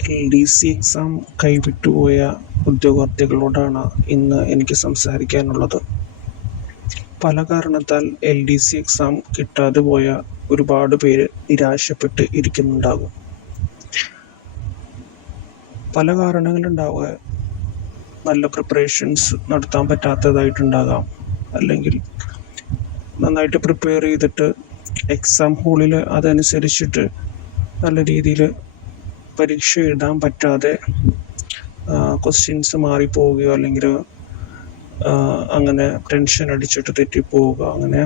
L D C exam കൈവിട്ടുപോയ ഉദ്യോഗാർത്ഥികളോടാണ് ഇന്ന് എനിക്ക് സംസാരിക്കാനുള്ളത്. പല കാരണത്താൽ എൽ ഡി സി എക്സാം കിട്ടാതെ പോയ ഒരുപാട് പേര് നിരാശപ്പെട്ട് ഇരിക്കുന്നുണ്ടാകും. പല കാരണങ്ങളുണ്ടാവുക. നല്ല പ്രിപ്പറേഷൻസ് നടത്താൻ പറ്റാത്തതായിട്ടുണ്ടാകാം. അല്ലെങ്കിൽ നന്നായിട്ട് പ്രിപ്പയർ ചെയ്തിട്ട് എക്സാം ഹോളിൽ അതനുസരിച്ചിട്ട് നല്ല രീതിയിൽ പരീക്ഷ എഴുതാൻ പറ്റാതെ ക്വസ്റ്റ്യൻസ് മാറിപ്പോവുകയോ അല്ലെങ്കിൽ അങ്ങനെ ടെൻഷൻ അടിച്ചിട്ട് തെറ്റിപ്പോവുക അങ്ങനെ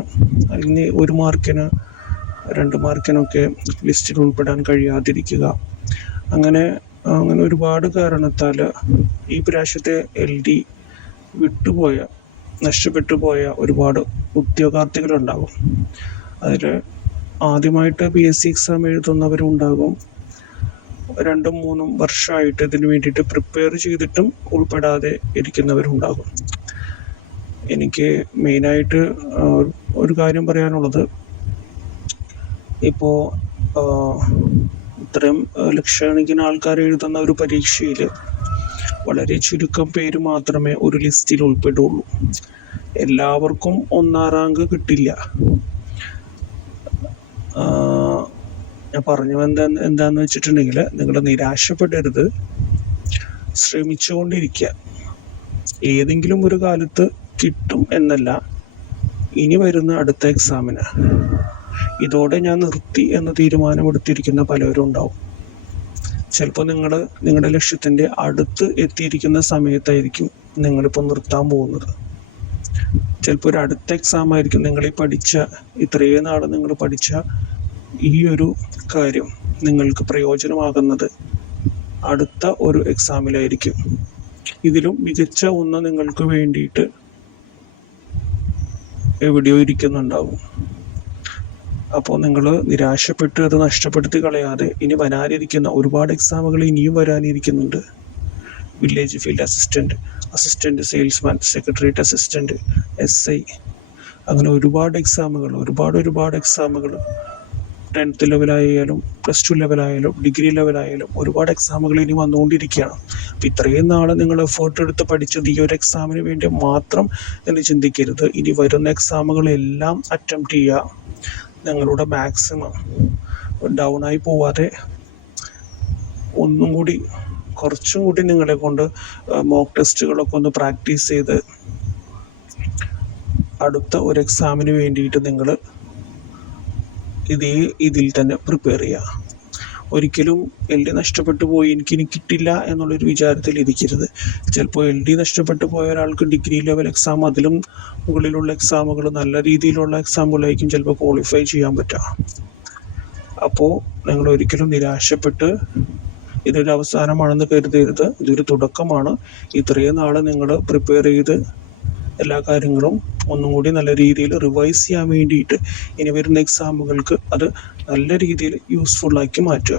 അല്ലെങ്കിൽ ഒരു മാർക്കിന് രണ്ട് മാർക്കിനൊക്കെ ലിസ്റ്റിൽ ഉൾപ്പെടാൻ കഴിയാതിരിക്കുക. അങ്ങനെ അങ്ങനെ ഒരുപാട് കാരണത്താൽ ഈ പ്രാവശ്യത്തെ എൽ ഡി വിട്ടുപോയ നഷ്ടപ്പെട്ടു പോയ ഒരുപാട് ഉദ്യോഗാർത്ഥികളുണ്ടാകും. അതിൽ ആദ്യമായിട്ട് പി എസ് സി എക്സാം എഴുതുന്നവരും ഉണ്ടാകും രണ്ടും മൂന്നും വർഷമായിട്ട് ഇതിന് വേണ്ടിയിട്ട് പ്രിപ്പയർ ചെയ്തിട്ടും ഉൾപ്പെടാതെ ഇരിക്കുന്നവരുണ്ടാകും. എനിക്ക് മെയിനായിട്ട് ഒരു കാര്യം പറയാനുള്ളത്. ഇപ്പോൾ ഇത്രയും ലക്ഷക്കണക്കിന് ആൾക്കാർ എഴുതുന്ന ഒരു പരീക്ഷയിൽ വളരെ ചുരുക്കം പേര് മാത്രമേ ഒരു ലിസ്റ്റിൽ ഉൾപ്പെടുള്ളൂ. എല്ലാവർക്കും ഒന്നാം റാങ്ക് കിട്ടില്ല. ഞാൻ പറഞ്ഞു എന്താ എന്താന്ന് വെച്ചിട്ടുണ്ടെങ്കിൽ നിങ്ങൾ നിരാശപ്പെടരുത്. ശ്രമിച്ചുകൊണ്ടിരിക്കുക ഏതെങ്കിലും ഒരു കാലത്ത് കിട്ടും എന്നല്ല ഇനി വരുന്ന അടുത്ത എക്സാമിന് ഇതോടെ ഞാൻ നിർത്തി എന്ന് തീരുമാനമെടുത്തിരിക്കുന്ന പലരും ഉണ്ടാവും. ചിലപ്പോൾ നിങ്ങൾ നിങ്ങളുടെ ലക്ഷ്യത്തിന്റെ അടുത്ത് എത്തിയിരിക്കുന്ന സമയത്തായിരിക്കും നിങ്ങളിപ്പോൾ നിർത്താൻ പോകുന്നത്. ചിലപ്പോൾ ഒരു അടുത്ത എക്സാം ആയിരിക്കും നിങ്ങൾ ഈ പഠിച്ച ഇത്രയും നാൾ നിങ്ങൾ പഠിച്ച ഈ ഒരു കാര്യം നിങ്ങൾക്ക് പ്രയോജനമാകുന്നത് അടുത്ത ഒരു എക്സാമിലായിരിക്കും ഇതിലും മികച്ച ഒന്ന് നിങ്ങൾക്ക് വേണ്ടിയിട്ട് എവിടെയോ ഇരിക്കുന്നുണ്ടാവും. അപ്പോൾ നിങ്ങൾ നിരാശപ്പെട്ട് അത് നഷ്ടപ്പെടുത്തി കളയാതെ ഇനി വരാനിരിക്കുന്ന ഒരുപാട് എക്സാമുകൾ ഇനിയും വരാനിരിക്കുന്നുണ്ട്. Village field assistant assistant salesman secretariat assistant S I അങ്ങനെ ഒരുപാട് എക്സാമുകൾ ഒരുപാട് ഒരുപാട് എക്സാമുകൾ ടെൻത്ത് ലെവലായാലും പ്ലസ് ടു ലെവലായാലും ഡിഗ്രി ലെവലായാലും ഒരുപാട് എക്സാമുകൾ ഇനി വന്നുകൊണ്ടിരിക്കുകയാണ്. അപ്പോൾ ഇത്രയും നാൾ നിങ്ങൾ എഫേർട്ട് എടുത്ത് പഠിച്ചത് ഈ ഒരു എക്സാമിന് വേണ്ടി മാത്രം എന്ന് ചിന്തിക്കരുത്. ഇനി വരുന്ന എക്സാമുകളെല്ലാം അറ്റംപ്റ്റ് ചെയ്യുക. നിങ്ങളുടെ മാക്സിമം ഡൗൺ ആയി പോവാതെ ഒന്നും കൂടി കുറച്ചും കൂടി നിങ്ങളെ കൊണ്ട് മോക്ക് ടെസ്റ്റുകളൊക്കെ ഒന്ന് പ്രാക്ടീസ് ചെയ്ത് അടുത്ത ഒരു എക്സാമിന് വേണ്ടിയിട്ട് നിങ്ങൾ ഇതേ ഇതിൽ തന്നെ പ്രിപ്പയർ ചെയ്യുക ഒരിക്കലും എൽ ഡി നഷ്ടപ്പെട്ടു പോയി എനിക്കിനി കിട്ടില്ല എന്നുള്ളൊരു വിചാരത്തിൽ ഇരിക്കരുത്. ചിലപ്പോൾ എൽ ഡി നഷ്ടപ്പെട്ടു പോയ ഒരാൾക്ക് ഡിഗ്രി ലെവൽ എക്സാം അതിലും മുകളിലുള്ള എക്സാമുകൾ നല്ല രീതിയിലുള്ള എക്സാമുകളായിരിക്കും ചിലപ്പോൾ ക്വാളിഫൈ ചെയ്യാൻ പറ്റുക അപ്പോൾ നിങ്ങൾ ഒരിക്കലും നിരാശപ്പെട്ട് ഇതൊരു അവസാനമാണെന്ന് കരുതരുത്. ഇതൊരു തുടക്കമാണ്. ഇത്രയും നാൾ നിങ്ങൾ പ്രിപ്പയർ ചെയ്ത് എല്ലാ കാര്യങ്ങളും ഒന്നും കൂടി നല്ല രീതിയിൽ റിവൈസ് ചെയ്യാൻ വേണ്ടിയിട്ട് ഇനി വരുന്ന എക്സാമുകൾക്ക് അത് നല്ല രീതിയിൽ യൂസ്ഫുൾ യൂസ്ഫുള്ളാക്കി മാറ്റുക.